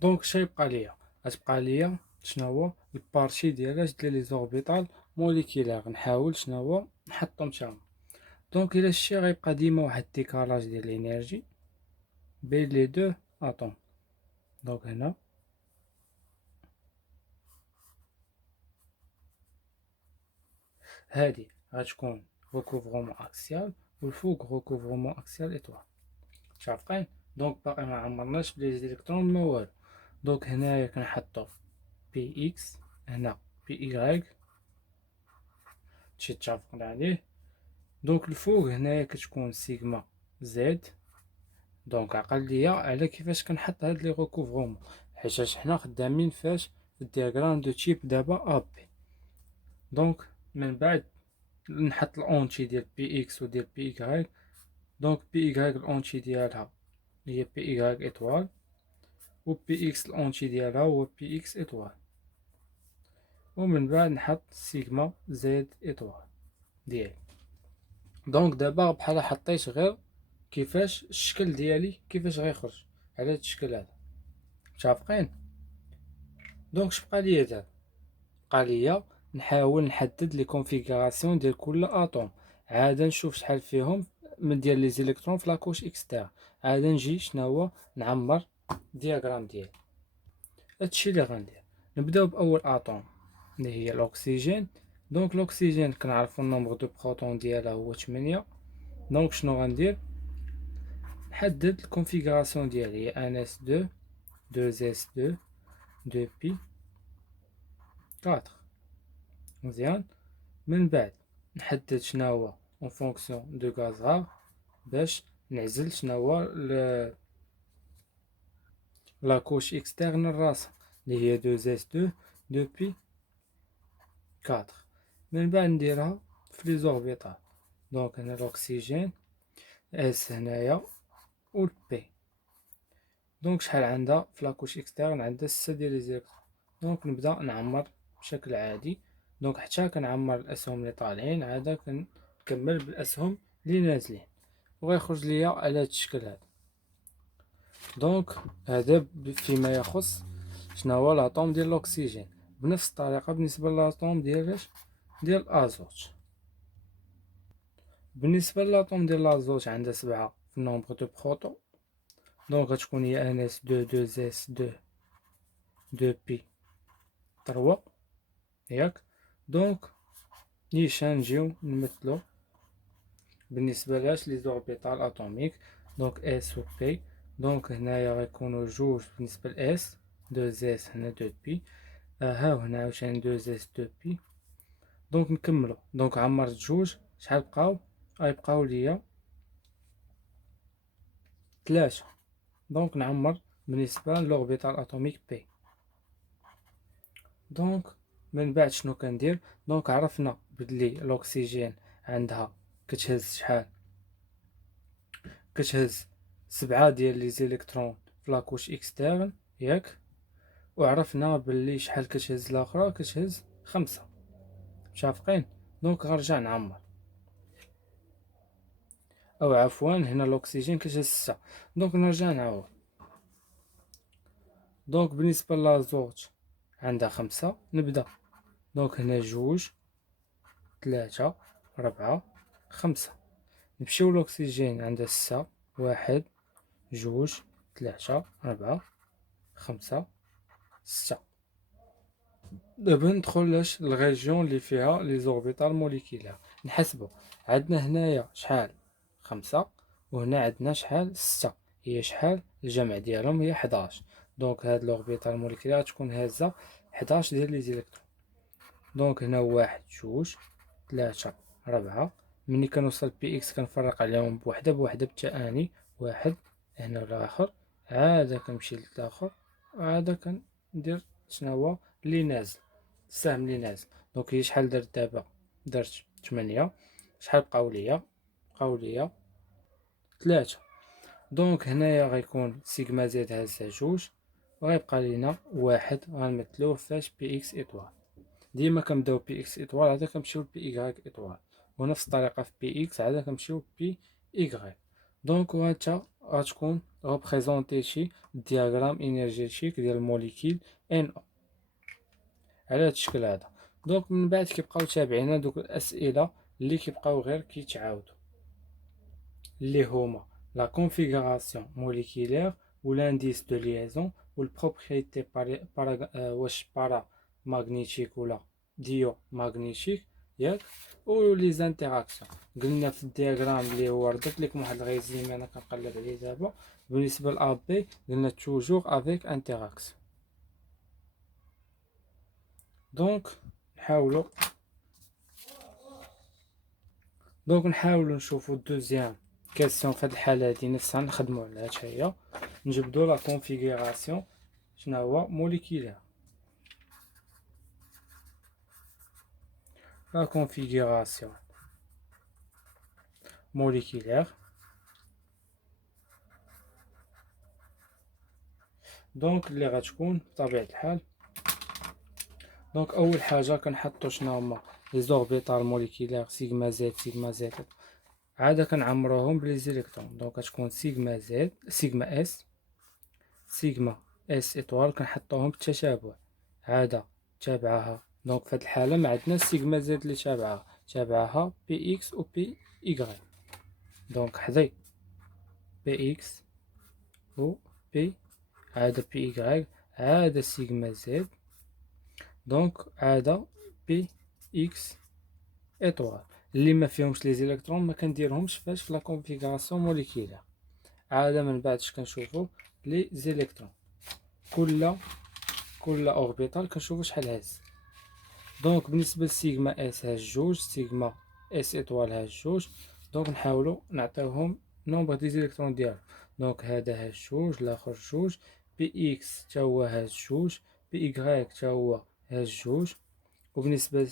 دونك شيبقى ليا؟ غتبقى ليا شناهو البارشي ديال لي زوربيتال موليكيلار. نحاول شناهو نحطهم تاهما. دونك الا شتي غيبقى ديما واحد الديكالاج ديال الانرجي بين لي دو اتوم. دونك هنا هادي غتكون ريكوفرومون اكسيال والفوق ريكوفرومون اكسيال ايطوال. متفقين؟ دونك باقي ما عمرناش بلي زيليكترون ما والو. دونك هنايا كنحطو بي اكس، هنا بي ايغريك، هادشي اتفقنا عليه. دونك الفوق هنايا كتكون سيغما زد. دونك عقل ليا على كيفاش كنحط هاد لي ريكوفرومون، حيتاش حنا خدامين فاش في الدياغرام دو تيب دابا ا بي. دونك من بعد نحط الاونتي ديال بي اكس وديال بي ايغريك. دونك بي ايغريك الاونتي ديالها هي بي ايغريك ايطوال، و بي اكس الاونتي ديالها هو بي اكس ايطوال، ومن بعد نحط سيغما زد ايطوال ديالي. دونك دابا بحال حطيت غير كيفاش الشكل ديالي كيفاش غيخرج على هاد الشكل هذا. متفقين؟ دونك شبقى ليا دابا؟ بقى ليا نحاول نحدد لي كونفيغوراسيون ديال كل اتوم، عاد نشوف شحال فيهم من ديال لي زيليكترون في لاكوش اكستير، عاد نجي شناهو نعمر الدياغرام ديالي. هادشي اللي غندير. نبداو باول اتوم اللي هي الاكسجين. دونك الاكسجين كنعرفو النومبر دو بروتون ديالها هو 8. دونك شنو غندير؟ نحدد الكونفيغوراسيون ديالي هي ان اس 2 2 اس 2 2 بي 4. مزيان. من بعد نحدد شناهو اون فونكسيون دو غاز رار باش نعزل شناهو لاكوش اكسترن الراسها اللي هي 2 اس 2 2 بي 4. من بعد نديرها في لي زوربيتال. دونك هنا الاكسجين اس هنايا و بي. دونك شحال عندها في لاكوش اكسترن؟ عندها 6 ديال لي زيرو. دونك نبدا نعمر بشكل عادي. دونك حتى كنعمر الاسهم اللي طالعين عاده كنكمل بالاسهم اللي نازلين، وغيخرج ليا على هذا الشكل هذا. دونك هذا فيما يخص شنو هو الاتوم ديال الاكسجين. بنفس الطريقه بالنسبه للاتوم ديال الازوت. بالنسبه للاتوم ديال الازوت عندها 7 في النومبر دو بروتون. دونك غتكون هي ان اس 2 2 اس 2 2 بي 3 ياك. دونك نيشان نجيو نمثلو بالنسبه لاش لي زوربيتال اتوميك. دونك اس و بي. دونك هنايا غيكونوا جوج بالنسبه لاس 2 اس هنا 2 بي. ها وهنا عاوتاني 2 اس 2 بي. دونك نكملو. دونك عمرت جوج، شحال بقاو؟ غيبقاو ليا 3. دونك نعمر بالنسبه لوربيتال اتوميك بي. دونك من بعد شنو كندير؟ دونك عرفنا بلي الاكسجين عندها كتهز شحال؟ كتهز 7 ديال لي زيليكترون في لاكوش اكسترن ياك. وعرفنا بلي شحال كتهز الاخرى؟ كتهز 5. متفقين؟ دونك غنرجع نعمر، او عفوا هنا الاكسجين كتهز 6. دونك نرجع نعاود. دونك بالنسبه لازوت عندها 5. نبدا. دونك هنا 2 3 4 5. نمشيو للاكسجين عندها 6 1 2 3 4 5 6. دابا ندخل الريجيون اللي فيها لي زوربيتال موليكيلار. نحسبو. عندنا هنايا شحال؟ 5. وهنا عندنا شحال؟ 6. هي شحال؟ الجمع ديالهم هي 11. دونك هاد لوربيتال موليكيلار تكون هازه 11 ديال لي زيليكترون. دونك هنا 1 2 3 4. ملي كنوصل بي اكس كنفرق عليهم بوحده بوحده بالتأني. 1 هنا الاخر، عاد كنمشي للاخر، عاد كندير شناهو اللي نازل، السهم اللي نازل. دونك هي شحال درت دابا؟ درت 8. شحال بقاو ليا؟ بقاو ليا 3. دونك هنايا غيكون سيغما زد هازه 2، وغيبقى لينا 1 غنمثلوه فاش بي اكس ايطوال. ديما كنبداو بي اكس ايطوال عاد كنمشيو بي ايغريك ايطوال، ونفس الطريقه في بي اكس عاد كنمشيو بي ايغريك. دونك وهانتا غتكون ريبريزونتيتي الدياغرام انرجيتيك ديال الموليكيل ان او على هذا الشكل هذا. دونك من بعد كيبقاو تابعين دوك الاسئله اللي كيبقاو غير كيتعاودوا، اللي هما لا كونفيغوراسيون موليكولير و لانديس دو ليزون و البروبريتي واش بارا ماغنيتيك ولا ديو ماغنيتيك ياك، و لي زانتيراكسيون. قلنا في الدياغرام اللي هو ردت لكم واحد الغيزيم انا كنقلب عليه دابا، بالنسبه لأ بي قلنا توجور افيك انتيراكسيون. دونك نحاولوا نشوفوا الدوزيام كيسيون في هاد الحاله هادي نفسها نخدموا عليها حتى هي. نجبدوا لا كونفيغوراسيون شنو هو موليكولير. لا كونفيغوراسيون موليكولير دونك اللي غتكون بطبيعه الحال. دونك اول حاجه كنحطوا شنو هما لي زوربيتال موليكولير سيغما زد سيغما زد، عاده كنعمروهم بلي زيليكترون. دونك كتكون سيغما زد سيغما اس سيغما اس ايطوال كنحطوهم بالتتابع، عاده تابعها. دونك في هذه الحاله ما عندنا سيغما زد اللي تابعها بي اكس و بي اي. دونك حذي بي اكس و بي عاده بي اي عاده سيغما زد. دونك عاده بي اكس ايطوال اللي ما فيهمش لي زيليكترون ما كنديرهمش فاش في لا كونفيغوراسيون موليكولير. عاده من بعد اش كنشوفوا لي زيليكترون كل اوربيتال كنشوفوا شحال هاز. دونك بالنسبه لسيغما اس هاز جوج، سيغما اس ايطوال هاز جوج. دونك نحاولوا نعطيوهم نومبر دي زيليكترون ديالو. دونك هذا هاز جوج، الاخر جوج، بي اكس حتى هو هاز جوج، بي اي حتى هو هاز جوج، وبالنسبه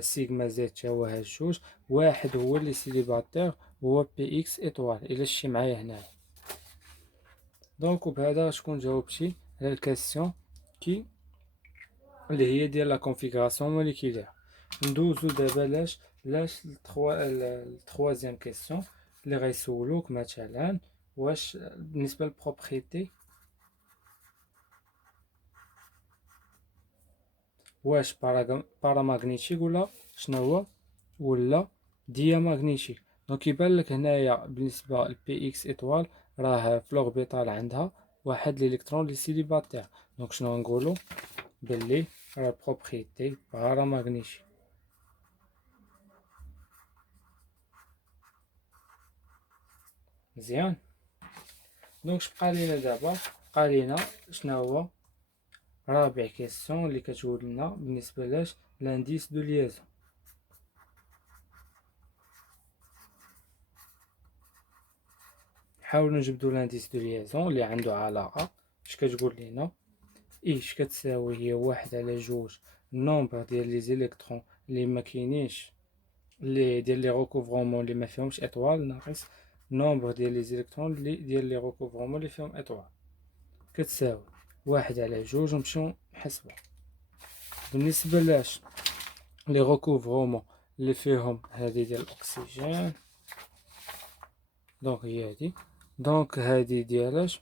سيغما زد حتى هو هاز جوج. واحد هو اللي سيليباتير هو بي اكس ايطوال الا شتي معايا هنايا. دونك وبهذا شكون جاوبتي على الكاستيون كي اللي هي ديال لا كونفيغوراسيون موليكولير. ندوزو دابا لاش التروازيام كيسيون اللي غيسولوك مثلا واش بالنسبه للبروبريتي واش بارامغنيتيك ولا شنو هو ولا ديامغنيتيك. دونك يبان لك هنايا بالنسبه لبي اكس ايطوال راه في لوربيتال عندها واحد الالكترون اللي سيليباتير. دونك شنو نقولوا باللي راه بروبريتي بارامغنيتيك. مزيان. دونك شبقى لينا دابا بقى لينا شنو هو رابع كيسيون اللي كتقول لنا بالنسبه لاش لانديس دو ليزون. نحاولوا نجبدوا لانديس دو ليزون اللي عنده علاقه. اش كتقول لنا ايش كتساوي هي واحد على جوج النومبر ديال لي زيليكترون اللي ما كاينينش اللي ديال لي ريكوفرومون اللي ما فيهمش اطوال ناقص نومبر ديال لي زيليكترون اللي ديال لي ريكوفرومون اللي فيهم اطوال كتساوي واحد على جوج. ونمشيو نحسبو بالنسبه لاش لي ريكوفرومون اللي فيهم هذه ديال الاكسجين. دونك هي هادي. دونك هادي ديالاش.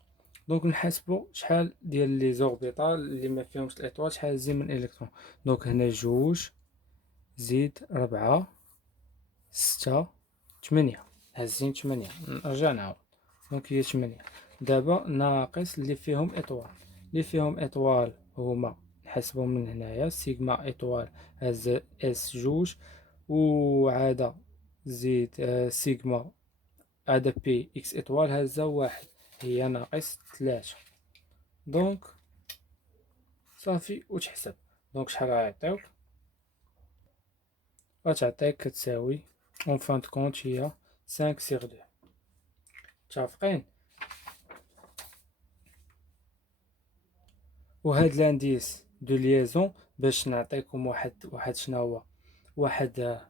دونك نحسبو شحال ديال لي زوربيتال اللي ما فيهمش الاطوال شحال هازين من الكترون. دونك هنا جوج زيد ربعة ستة تمنية، هازين تمنية. نرجع نعاود. دونك هي تمنية. دابا ناقص اللي فيهم اطوال. اللي فيهم اطوال هما نحسبو من هنايا سيغما اطوال هاز اس جوج، وعاده زيد سيغما عاده بي اكس اطوال هازا واحد هي ناقص تلاتة. دونك صافي وتحسب. دونك شحال غيعطيوك غتعطيك كتساوي اون فان دو كونت هي 5 سيغ 2. متفقين؟ وهاد لانديس دو ليزون باش نعطيكم واحد شنو هو واحد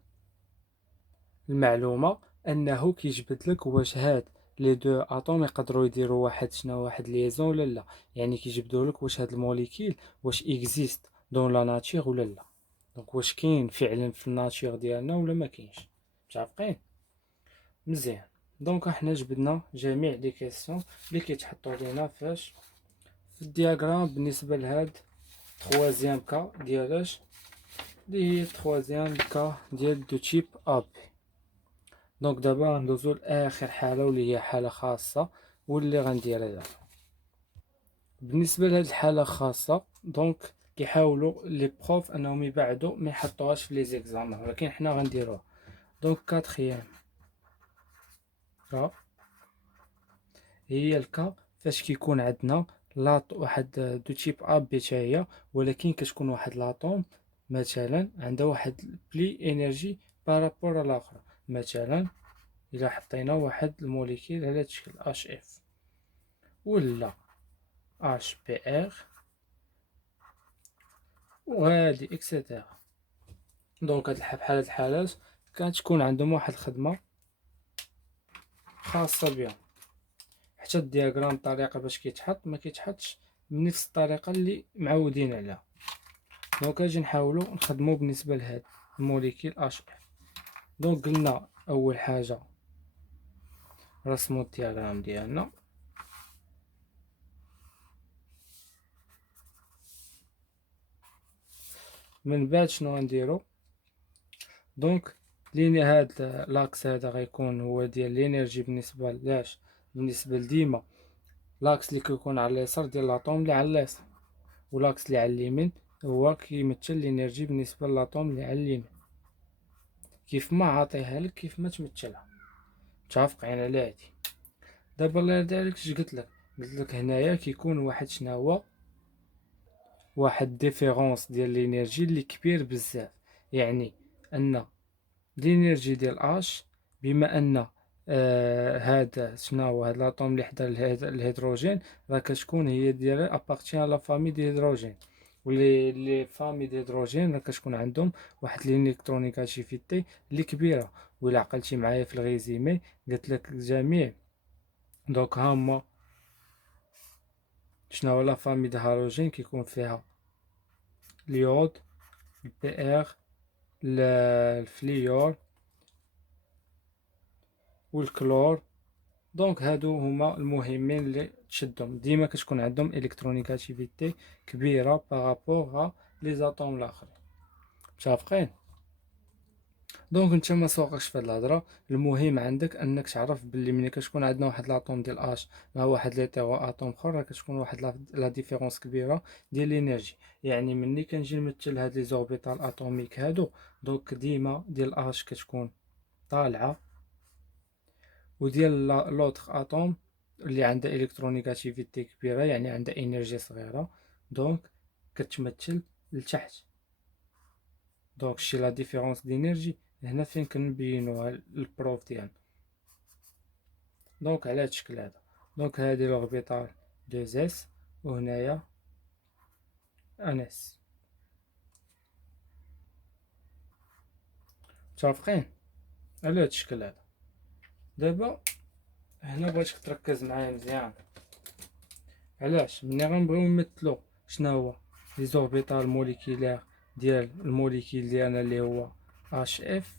المعلومه انه كيجبد لك واش هاد لي دو اتوم يقدروا يديروا واحد ليزون ولا لا. يعني كيجبدوا لك واش هاد الموليكيل واش اكزيست دون لا ناتور ولا لا. دونك واش كاين فعلا في الناتور ديالنا ولا ما كاينش. متفقين؟ مزيان. دونك حنا جبدنا جميع لي كيسيون اللي كيتحطوا لينا فاش في الدياغرام بالنسبه لهاد تخوازيام كا ديالاش اللي هي تخوازيام كا ديال دو تيب اب. دونك دابا غندوزو لاخر حاله واللي هي حاله خاصه واللي غنديرها دابا. بالنسبه لهاد الحاله الخاصه دونك كيحاولوا لي بروف انهم يبعدوا ما يحطوهاش في لي زيكزامان، ولكن حنا غنديروها. دونك كاتخيام كا هي الكا فاش كيكون عندنا واحد دو تيب ا بي تا هي، ولكن كتكون واحد لاطوم مثلا عندها واحد بلي انرجي بارابور الاخر. مثلا الا حطينا واحد الموليكيل على هاد الشكل اش اف ولا اش بي ار وهادي اكسيتيرا. دونك بحال هاد الحالات كتكون عندهم واحد الخدمه خاصه بهم، حتى الدياغرام الطريقه باش كيتحط ما كيتحطش بنفس الطريقه اللي معودين عليها. دونك اجي نحاولوا نخدموا بالنسبه لهاد الموليكيل اش اف. دونك قلنا اول حاجه رسموا الدياغرام ديالنا. من بعد شنو غنديروا؟ دونك هاد لاكس هذا غيكون هو ديال الانرجي بالنسبه لاش بالنسبه لديما لاكس اللي كيكون على اليسار ديال لاطوم اللي على اليسار، ولاكس اللي على اليمين هو كيمثل الانرجي بالنسبه للاطوم اللي على اليمين. كيف ما عاطيها لك كيف ما تمثلها متفقين على هادي. دابا الله يرضي عليك اش قلت لك هنايا كيكون واحد شناهو واحد ديفيرونس ديال الانرجي اللي كبير بزاف. يعني ان الانرجي ديال اش بما ان هذا شناهو هاد لاطوم اللي حدا الهيدروجين راه كتكون هي ديال ابارتيان لا فامي دي هيدروجين، واللي لي فامي دي هيدروجين راه كتكون عندهم واحد الالكترونيغاتيفيتي اللي كبيره. ولا عقلتي معايا في الغيزيمي قلت لك الجميع دوك هما شناهو لا فامي دي هالوجين كيكون فيها اليود البي ار الفليور والكلور. دونك هادو هما المهمين اللي تشدهم ديما كتكون عندهم الكترونيغاتيفيتي كبيره بارابور لي زاتوم الاخرين متفقين. دونك نتا ما سوقكش في هاد الهضره، المهم عندك انك تعرف باللي ملي كتكون عندنا واحد لاطوم ديال اش مع واحد ليتيرو اتوم اخر راه كتكون واحد لا ديفيرونس كبيره ديال الانرجي. يعني ملي كنجي نمثل هاد لي زوربيتال اتوميك هادو دونك ديما ديال اش كتكون طالعه، وديال لوتر اتوم اللي عندها الكترونيغاتيفيتي كبيره يعني عندها انرجي صغيره دونك كتمثل لتحت. دونك شي لا ديفيرونس دينيرجي هنا فين كنبينوها البروف ديالنا. دونك على هاد الشكل هذا دونك هادي لوربيتال 2 اس وهنايا ان اس متفقين على هاد الشكل هذا. دابا هنا بغيتك تركز معايا مزيان. علاش ملي غنبغيو نمثلو شناهو لي زوربيتال موليكولير ديال الموليكيل ديالنا اللي هو اش اف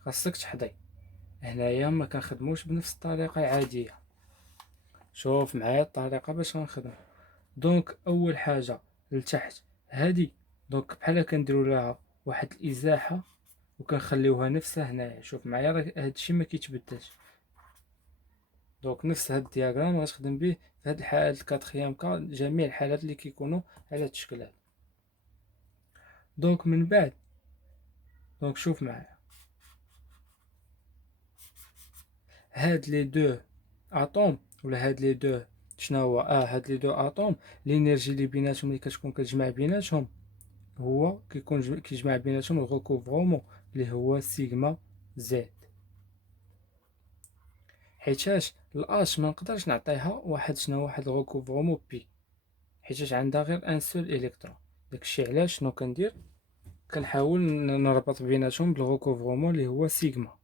خاصك تحضي. هنايا ما كنخدموش بنفس الطريقه العاديه. شوف معايا الطريقه باش غنخدم. دونك اول حاجه لتحت هادي دونك بحال كنديروا لها واحد الازاحه وكنخليوها نفسها هنايا. شوف معايا راه هادشي ما كيتبدلش. دونك نفس هاد الدياغرام غتخدم به في هاد الحالات الكاتريام كا جميع الحالات اللي كيكونوا على هاد الشكل هذا. دونك من بعد دونك شوف معايا هاد لي دو اتوم ولا هاد لي دو شناهو هاد لي دو اتوم الانرجي اللي بيناتهم اللي كتكون كتجمع بيناتهم هو كيكون كيجمع بيناتهم الغوكوفرومون اللي هو سيغما زد. حيتاش الاش ما نقدرش نعطيها واحد شنو واحد الغوكوفرومون بي حيتاش عندها غير ان سول الكترون. داكشي علاش شنو كندير كنحاول نربط بيناتهم بالغوكوفرومون اللي هو سيغما.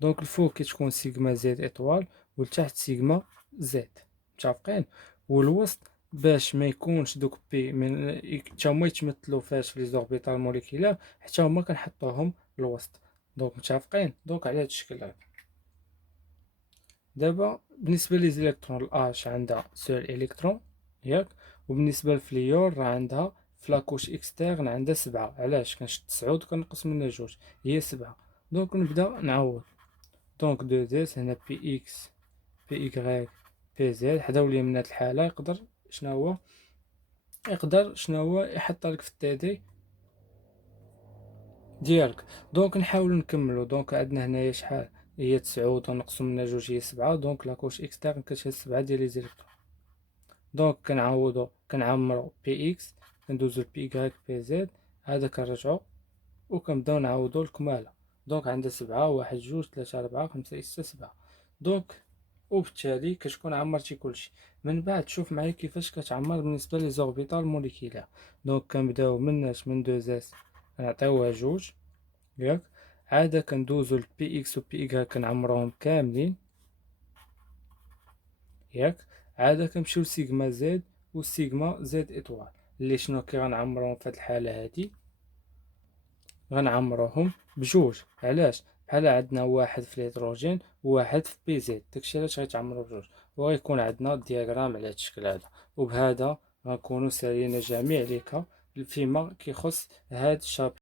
دونك الفوق كتكون سيغما زد اطوال والتحت سيغما زد متفقين. والوسط باش ما يكونش دوك بي من حتى هما يتمثلوا فاش في لي زوربيتال موليكولير حتى هما كنحطوهم الوسط. دونك متفقين. دونك على هذا الشكل هذا دابا بالنسبة لي زيليكترون الأش عندها سول إلكترون ياك، وبالنسبة للفليور راه عندها فلاكوش إكستيرن عندها 7. علاش كنشد 9 وكنقص منها 2 هي 7. دونك نبدا نعوض. دونك 2 اس هنا بي إكس بي إكغيك بي زد. حداو ليا من هاد الحالة يقدر شناهو يحط لك في التيدي ديالك. دونك نحاولو نكملو. دونك عندنا هنايا شحال هي 9 ونقصو منها 2 هي 7. دونك لاكوش إكستيرن كتشهد 7 ديال لي زيليكترون. دونك كنعمرو بي إكس، كندوزو لبي إكغيك بي زد، هذا كنرجعو وكنبداو نعوضو الكمالة. دونك عندها 7 1 2 3 4 5 6 7. دونك وبالتالي كتكون عمرتي كلشي. من بعد شوف معايا كيفاش كتعمر بالنسبة لي زوربيتال موليكيلير. دونك كنبداو من 2 اس كنعطيوها 2 ياك، عادة كندوزو لبي إكس و بي إكغيك كنعمروهم كاملين ياك، عادة كنمشيو لسيغما زد و سيغما زد إطوال اللي شنو كي غنعمروهم في هاد الحالة هادي. غنعمروهم بجوج. علاش؟ بحال عندنا واحد في الهيدروجين وواحد في بي زد، داكشي علاش غيتعمرو بجوج. وغيكون عندنا الدياغرام على هاد الشكل هذا. وبهذا غنكونو سالينا جميع ليكا فيما كيخص هاد الشابتر.